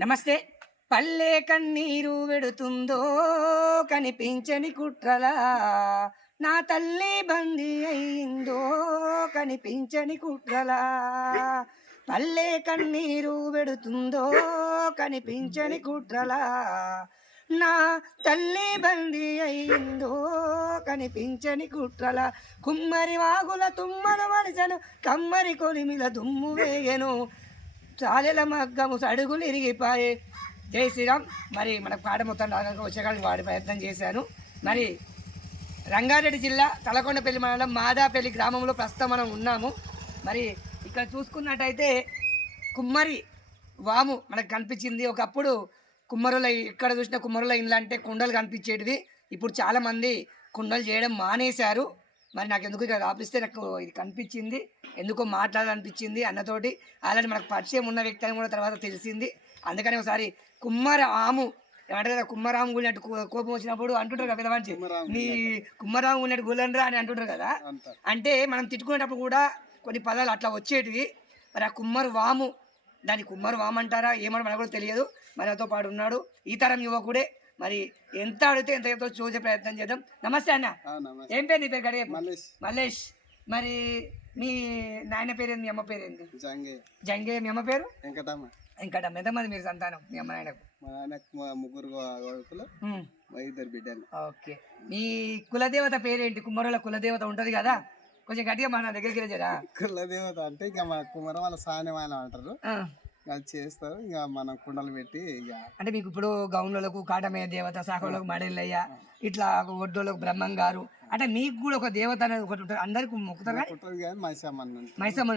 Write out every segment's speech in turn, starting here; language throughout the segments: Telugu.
నమస్తే. పల్లె కన్నీరు వెడుతుందో కనిపించని కుట్రలా? నా తల్లి బందీ అయిందో కనిపించని కుట్రలా? పల్లె కన్నీరు వెడుతుందో కనిపించని కుట్రలా? నా తల్లి బందీ అయిందో కనిపించని కుట్రల? కుమ్మరి వాగుల తుమ్మల వలసను కమ్మరి కొలిమిల దుమ్ము వేగెను చాలెల మగ్గము సడుగులు ఇరిగిపోయి జై శ్రీరామ్. మరి మన పాట మొత్తం రాగాక వచ్చేకాడికి వాడి ప్రయత్నం చేశాను. మరి రంగారెడ్డి జిల్లా తలకొండపల్లి మండలం మాదాపల్లి గ్రామంలో ప్రస్తుతం మనం ఉన్నాము. మరి ఇక్కడ చూసుకున్నట్టయితే కుమ్మరి వాము మనకు కనిపించింది. ఒకప్పుడు కుమ్మరుల ఎక్కడ చూసినా కుమ్మరుల ఇండ్లు అంటే కుండలు కనిపించేటివి. ఇప్పుడు చాలామంది కుండలు చేయడం మానేశారు. మరి నాకు ఎందుకు ఇక్కడ ఆపిస్తే నాకు ఇది కనిపించింది ఎందుకో మాట్లాడాలనిపించింది అన్నతోటి. అలాంటి మనకు పరిచయం ఉన్న వ్యక్తి అని కూడా తర్వాత తెలిసింది. అందుకని ఒకసారి కుమ్మర ఆము ఏమంటారు కదా కుమ్మరాము గుళ్ళట్టు కోపం వచ్చినప్పుడు అంటుంటారు కదా పిల్లవాంచి నీ కుమ్మరాము గుళ్ళట్టు గుళ్ళండ్రా అని అంటుంటారు కదా. అంటే మనం తిట్టుకునేటప్పుడు కూడా కొన్ని పదాలు అట్లా వచ్చేటివి. మరి ఆ కుమ్మరు వాము దాని కుమ్మరు వాము అంటారా ఏమని మనకు కూడా తెలియదు. మనతో పాటు ఉన్నాడు ఈ తరం యువకుడే. మరి ఎంత అడిగితే ఎంత ఎంతో చూసే ప్రయత్నం చేద్దాం. నమస్తే అన్న. ఏం పేరు నీ పేరు గడియ మల్లేష్. మరి మీ నాయన పేరేంది మీ అమ్మ పేరేంది? జంగే. జంగే మీ అమ్మ పేరు? వెంకటమ్మ. ఇంకా ఎంతమంది మీరు సంతానం మీ అమ్మ నాయనకు? ముగ్గురు కొడుకులు ఉమ్, మా ఇద్దరు బిడ్డలు. ఓకే. మీ కులదేవత పేరేంటి? కుమ్మరుల కులదేవత ఉంటది కదా. కొంచెం గట్టిగా మన దగ్గరికి వెళ్ళారా కుల దేవత అంటే ఇక మన కుమరం వాళ్ళ సాన్యమాన అంటారు. అది చేస్తారు. ఇక మనం కుండలు పెట్టి ఇక అంటే మీకు ఇప్పుడు గౌన్లకు కాటమయ్య దేవత శాఖలకు మడెల్లయ్య ఇట్లా ఒడ్డోళ్ళకు బ్రహ్మం గారు. అంటే మీకు కూడా ఒక దేవత అనేది ఒకటి ఉంటుంది. అందరికి మొక్కుతారు కానీ మైసమ్మని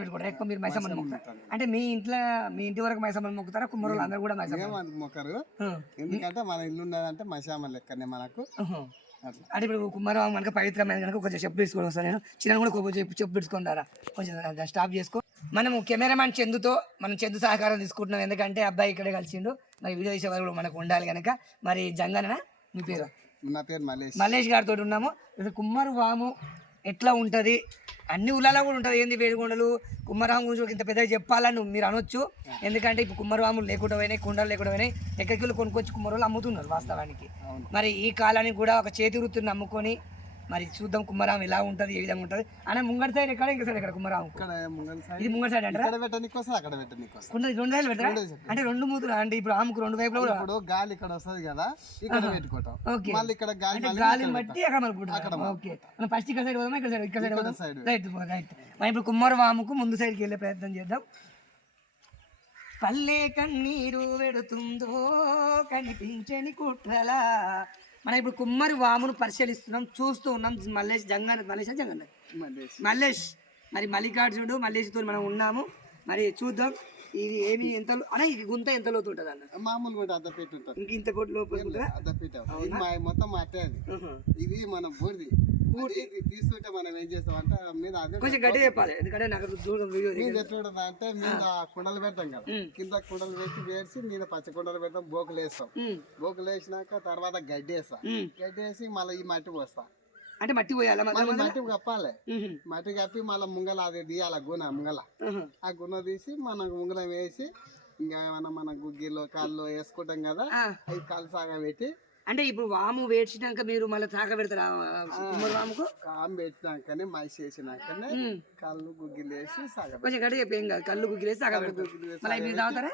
పెట్టుకుంటారు. ఎక్కువ మీరు మైసమ్మని మొక్కుతారు. అంటే మీ ఇంట్లో మీ ఇంటి వరకు మైసమ్మని మొక్కుతారా? కుమ్మరులు అందరూ కూడా మైసమ్మ మొక్కరు? ఎందుకంటే మన ఇల్లు ఉన్నదంటే మైసమ్మ లెక్కనే మనకు. అంటే ఇప్పుడు కుమ్మరం మనకు పవిత్రమైన కనుక కొంచెం చెప్పు తీసుకొని వస్తాను నేను. చిన్న కూడా కొంచెం చెప్పు చెప్పు తీసుకుంటారా కొంచెం స్టాప్ చేసుకో. మనము కెమెరామ్యాన్ చందుతో మనం చందు సహకారం తీసుకుంటున్నాం. ఎందుకంటే అబ్బాయి ఇక్కడే కలిసిండు. మరి వీడియో వాళ్ళు కూడా మనకు ఉండాలి కనుక మరి జంగన మీ పేరు? నా పేరు మల్లేష్ మల్లేష్ గారితో ఉన్నాము. కుమ్మరు వాము ఎట్లా ఉంటుంది? అన్ని ఊళ్ళలో కూడా ఉంటుంది. ఏంది వేడికొండలు? కుమ్మరాము గురించి ఇంత పెద్దగా చెప్పాలని మీరు అనొచ్చు. ఎందుకంటే ఇప్పుడు కుమ్మరవాములు లేకుండా పోయినాయి కుండలు లేకుండా పోయినాయి. ఎక్కడికి కొనుక్కొచ్చి కుమ్మరోళ్ళు అమ్ముతున్నారు వాస్తవానికి. మరి ఈ కాలానికి కూడా ఒక చేతి వృత్తిని నమ్ముకొని మరి చూద్దాం కుమ్మరాం ఎలా ఉంటుంది ఏ విధంగా ఉంటుంది. అన్న ముంగడి సైడ్ ఎక్కడ ఇంకా సైడ్ ఎక్కడ కుమ్మరాం ఇది ముంగడి సైడ్ అంటారా? అక్కడ కుండ రెండు సైడ్ పెడతారా? అంటే రెండు మూతులు అంటే ఇప్పుడు ఆమెకు రెండు వైపులో ఇప్పుడు గాలి ఇక్కడ వస్తుంది కదా ఇక్కడ పెట్టుకుంటాం. ఓకే. మళ్ళీ ఇక్కడ గాలి అంటే గాలిని బట్టి అక్కడ ఓకే. మనం ఫస్ట్ ఇక్కడ సైడ్ పోదామా ఇక్కడ సైడ్ ఇక్కడ సైడ్ పోదాం రైట్ రైట్ మనం ఇప్పుడు కుమ్మరవాముకు ముందు సైడ్కి వెళ్ళే ప్రయత్నం చేద్దాం. పల్లె కన్నీరు వెడుతుందో కనిపించని కుట్రలా మనం ఇప్పుడు కుమ్మరి వామును పరిశీలిస్తున్నాం చూస్తూ ఉన్నాం. మల్లేష్ జంగన్ మల్లేష్ జంగన్? మల్లేష్. మరి మల్లికార్జునుడు మల్లేష్తో మనం ఉన్నాము. మరి చూద్దాం. ఇది ఏమి ఎంత అన్న ఇది గుంత ఎంత లోతు ఉంటుంది అన్న? మామూలుగా కూడా అద్ద పెట్టి ఉంటుంది. ఇంక ఇంత కోటి లోపల ఇది మా మొత్తం అట్టే. ఇది మన ఇది తీసుకుంటే మనం ఏం చేస్తాం అంటే మీద కొంచెం గట్టిగా చెప్పాలి. ఎందుకంటే నాకు దూరం వీడియో మీద ఎట్లా అంటే మీద కుండలు పెడతాం కదా. కింద కుండలు పెట్టి వేసి మీద పచ్చ కుండలు పెడతాం బోకులు వేస్తాం. బోకులు వేసినాక తర్వాత గడ్డి వేస్తా. గడ్డి వేసి మళ్ళీ ఈ మట్టి పోస్తా. అంటే మట్టి పోయాలా? మట్టి కప్పాలి. మట్టి కప్పి మళ్ళీ ముంగల అది తీయాలి గుణ ముంగల. ఆ గుణ తీసి మన ముంగల వేసి ఇంకా ఏమైనా మన గుగ్గిలో కాళ్ళు వేసుకుంటాం కదా అవి కాలు సాగా పెట్టి అంటే ఇప్పుడు వాము వేడ్చినాక మీరు మళ్ళీ తాక పెడతారా కుమ్మరి వాముకు? కామ్ పెట్టినాకనే మైస్ చేసినాకనే ఉమ్. కళ్ళు గుగ్గిలు వేసి సాగ కొంచెం గట్టిగా చెప్పేం కాదు కళ్ళు గుగ్గిలేసి తాక పెడతారు మళ్ళీ మీరు తాగుతారా?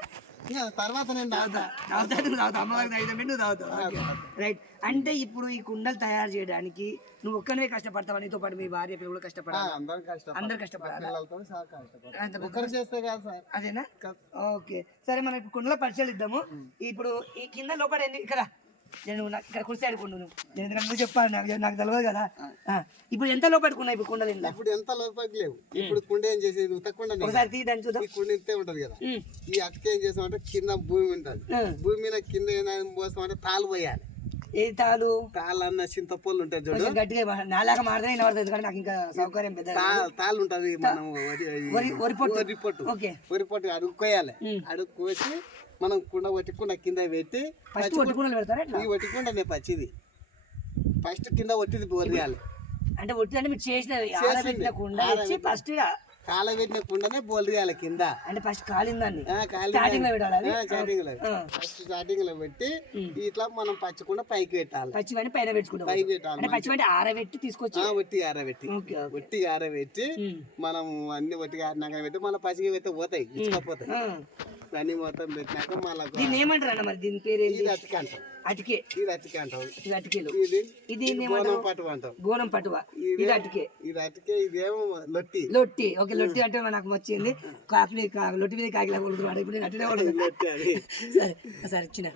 తర్వాత నేను తాగుతా. తాగుతా నువ్వు తాగుతావు అమ్మవారికి తాగితే నువ్వు తాగుతావు? రైట్ అంటే ఇప్పుడు ఈ కుండలు తయారు చేయడానికి నువ్వు ఒక్కనే కష్టపడతావు? నీతో పాటు మీ భార్య పిల్లలు కష్టపడాలి? అందరం కష్టపడాలి? చేస్తే కాదు సార్. అదేనా? ఓకే సరే మనం ఇప్పుడు కుండలో పరిశీలిద్దాము ఇప్పుడు ఈ కింద లోపల ఇక్కడ నేను ఇక్కడ కుండు నువ్వు నేను ఎందుకంటే నువ్వు చెప్పాలి నాకు నాకు తెలియదు కదా. ఆ, ఇప్పుడు ఎంత లోపడుకున్నాయి ఇప్పుడు కుండలు ఇంట్లో ఇప్పుడు ఎంత లోపలికి లేవు. ఇప్పుడు కుండ ఏం చేసేది? ఉతకుండా ఒకసారి తీయడానికి చూద్దాం. ఈ కుండ ఇంతే ఉంటది కదా. ఉమ్, ఈ అటుక ఏం చేస్తామంటే కింద భూమి ఉంటది. ఆ. భూమి మీద కింద ఏమైనా పోస్తామంటే తాలు పోయాలి. ఏ తాలు? తాళ్ళు అన్న చింతపొల్లు ఉంటుంది చూడు. కొంచెం గట్టిగా నాలాగా మాడితే వినబడుతుంది ఎందుకంటే నాకు ఇంకా సౌకర్యం పెద్ద తా- తాళ్ళు ఉంటది మనం వరి వరి పొట్టు. పొట్టు. ఓకే. వరి పొట్టు అడుగు కోయాలి ఉమ్. అడుగు కోసి మనం కుండ ఒట్టుకుండా కింద పెట్టి ఫస్ట్ ఒట్టి కుండలు పెడతారా ఎట్లా? ఈ ఒట్టుకుండా నేను పచ్చిది. ఫస్ట్ కింద ఒట్టిది పోయాలి అంటే ఒట్టి అంటే మీరు చేసిన ఆరబెట్టిన కుండ ఇచ్చి ఫస్ట్ కాల పెట్టిన కుండనే కింద. అంటే ఫస్ట్ కాలిందాన్ని ఆ, కాలి స్టార్టింగ్లో పెట్టాలి? స్టార్టింగ్లో. ఫస్ట్ స్టార్టింగ్లో పెట్టి ఇట్లా మనం పచ్చకుండా పైకి పెట్టాలి. పచ్చివని పైన పెట్టుకుంటాం. పైకి పెట్టాలి. పచ్చివంటి ఆరబెట్టి తీసుకొచ్చి ఆ, ఒట్టి ఆరబెట్టి. ఒట్టి ఆరబెట్టి. మనం అన్ని ఒట్టిగా ఆరినాక పెట్టి మళ్ళీ పచ్చిగా పెడితే పోతాయి ఇచ్చుకపోతాయి మొత్తం పెట్టినాక మళ్ళీ దీన్ని ఏమంటారు అన్న మరి? దీని పేరు ఏంటి ఇది అతికి అంటాం. అటికే ఇది అంటాం. ఇది అటికేలు ఇది ఇది ఇది ఏమంటారు బోనం పట్టు అంటాం. గోనం పటువ ఇది అటికే ఇది అతికే ఇదేమో లొట్టి. లొట్టి. ఓకే లొట్టి అంటే నాకు వచ్చింది కాకుని కా- లొట్టి మీద కాకిలా కొడుతున్నాడు ఇప్పుడు నేను అట్లనే కొడుతున్నా లొట్టి అది. సరే సరే ఇచ్చిన